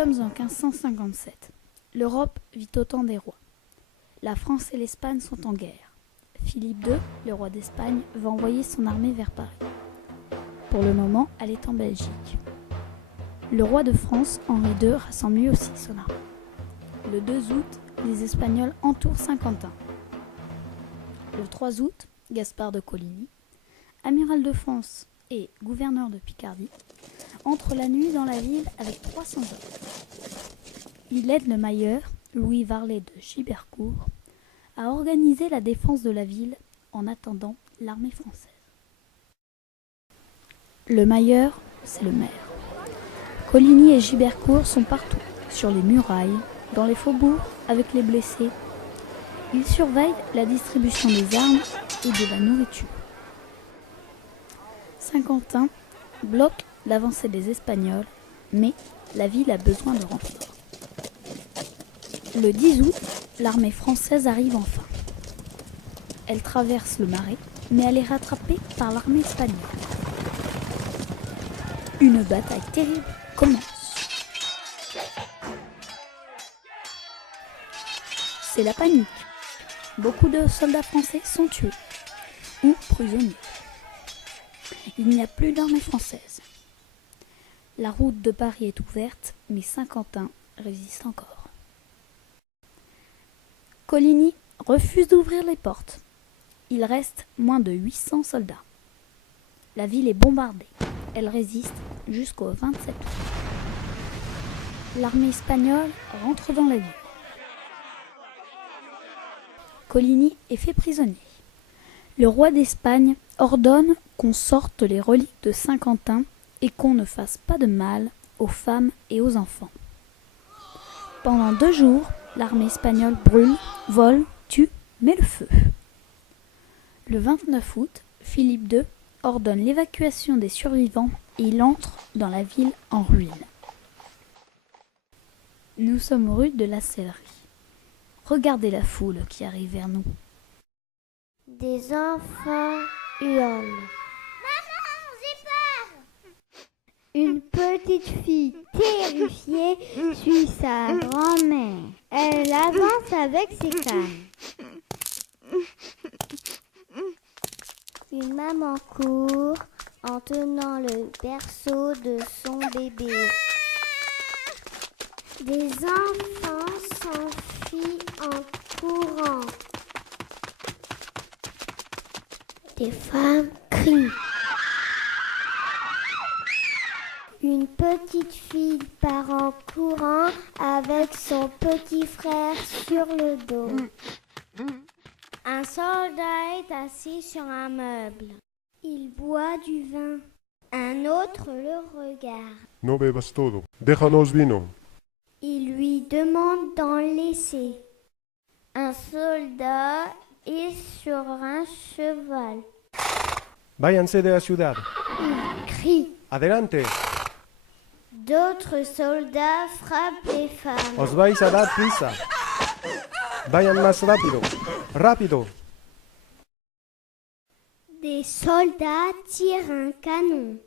sommes en 1557. L'Europe vit au temps des rois. La France et l'Espagne sont en guerre. Philippe II, le roi d'Espagne, va envoyer son armée vers Paris. Pour le moment, elle est en Belgique. Le roi de France, Henri II, rassemble lui aussi son armée. Le 2 août, les Espagnols entourent Saint-Quentin. Le 3 août, Gaspard de Coligny, amiral de France et gouverneur de Picardie, entre la nuit dans la ville avec 300 hommes. Il aide le mailleur, Louis Varlet de Gibercourt, à organiser la défense de la ville en attendant l'armée française. Le mailleur, c'est le maire. Coligny et Gibercourt sont partout, sur les murailles, dans les faubourgs, avec les blessés. Ils surveillent la distribution des armes et de la nourriture. Saint-Quentin bloque l'avancée des Espagnols, mais la ville a besoin de renforts. Le 10 août, l'armée française arrive enfin. Elle traverse le marais, mais elle est rattrapée par l'armée espagnole. Une bataille terrible commence. C'est la panique. Beaucoup de soldats français sont tués ou prisonniers. Il n'y a plus d'armée française. La route de Paris est ouverte, mais Saint-Quentin résiste encore. Coligny refuse d'ouvrir les portes. Il reste moins de 800 soldats. La ville est bombardée. Elle résiste jusqu'au 27 août. L'armée espagnole rentre dans la ville. Coligny est fait prisonnier. Le roi d'Espagne ordonne qu'on sorte les reliques de Saint-Quentin et qu'on ne fasse pas de mal aux femmes et aux enfants. Pendant 2 jours, l'armée espagnole brûle, vole, tue, met le feu. Le 29 août, Philippe II ordonne l'évacuation des survivants et il entre dans la ville en ruine. Nous sommes rue de la Sellerie. Regardez la foule qui arrive vers nous. Des enfants hurlent. Maman, j'ai peur! Une petite fille terrifiée suit sa grand-mère. Elle avance avec ses cannes. Une maman court en tenant le berceau de son bébé. Des enfants s'enfuient en courant. Des femmes crient. Une petite fille part en courant avec son petit frère sur le dos. Un soldat est assis sur un meuble. Il boit du vin. Un autre le regarde. No bebas todo. Déjanos vino. Il lui demande d'en laisser. Un soldat est sur un cheval. Váyanse de la ciudad. Il crie. Adelante. D'autres soldats frappent les femmes. Os vais a dar prisa. Vayan más rápido. Rápido. Des soldats tirent un canon.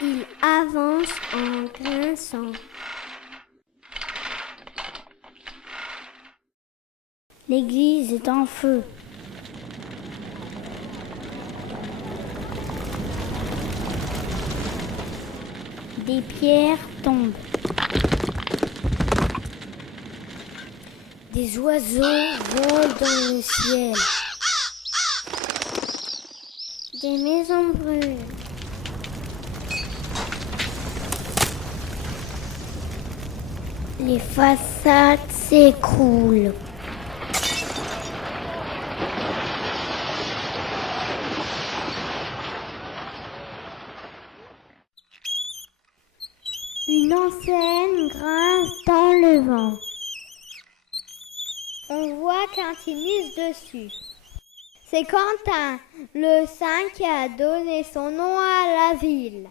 Ils avancent en grinçant. L'église est en feu. Des pierres tombent. Des oiseaux volent dans le ciel. Des maisons brûlent. Les façades s'écroulent. Une enseigne grince dans le vent. On voit Quintinus dessus. C'est Quentin, le saint qui a donné son nom à la ville.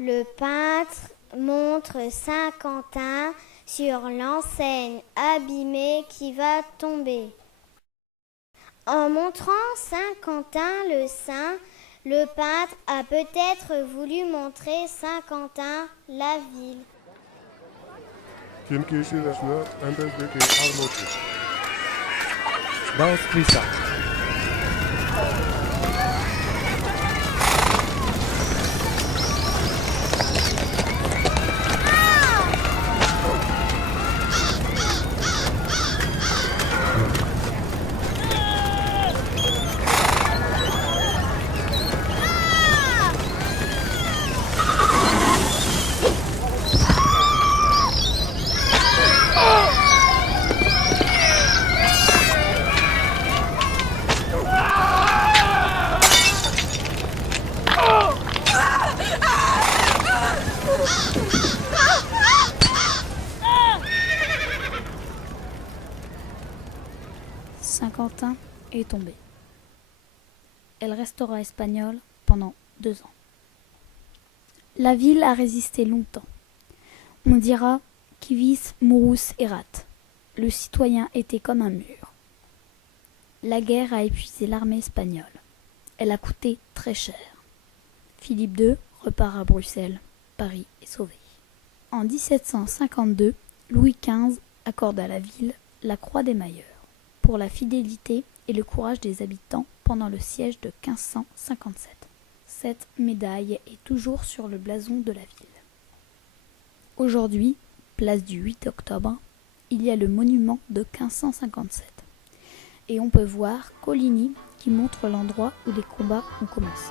Le peintre montre Saint Quentin sur l'enseigne abîmée qui va tomber. En montrant Saint Quentin le saint, le peintre a peut-être voulu montrer Saint Quentin la ville. Kim kişiler endesdeki armutu. Dans Trissa. Saint-Quentin est tombée. Elle restera espagnole pendant 2 ans. La ville a résisté longtemps. On dira quivis murus erat. Le citoyen était comme un mur. La guerre a épuisé l'armée espagnole. Elle a coûté très cher. Philippe II repart à Bruxelles. Paris est sauvé. En 1752, Louis XV accorde à la ville la Croix des Mailleurs pour la fidélité et le courage des habitants pendant le siège de 1557. Cette médaille est toujours sur le blason de la ville. Aujourd'hui, place du 8 octobre, il y a le monument de 1557. Et on peut voir Coligny qui montre l'endroit où les combats ont commencé.